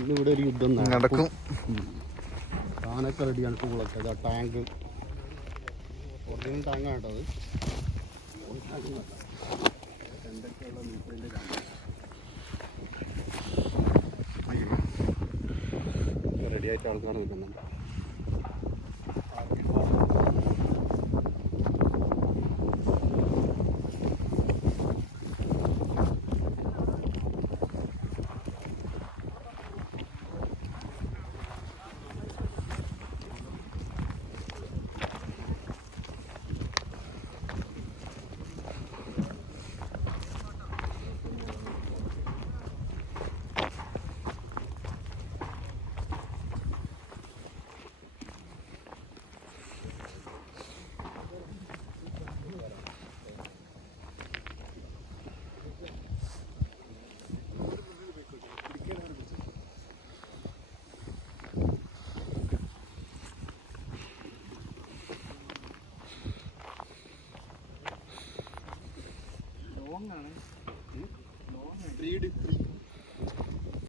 ഇന്നിവിടെ ഒരു യുദ്ധം നടക്കും. സാധനമൊക്കെ റെഡിയാണ്. ടൂളൊക്കെ ഇതാ ടാങ്ക്, ഒറിജിനൽ ടാങ്കാണ് കേട്ടോ അത്. എന്തൊക്കെയുള്ള മീറ്ററിൻ്റെ റെഡിയായിട്ട് ആൾക്കാർ നിൽക്കുന്നുണ്ട്. ലോങ്ങാണ് 3D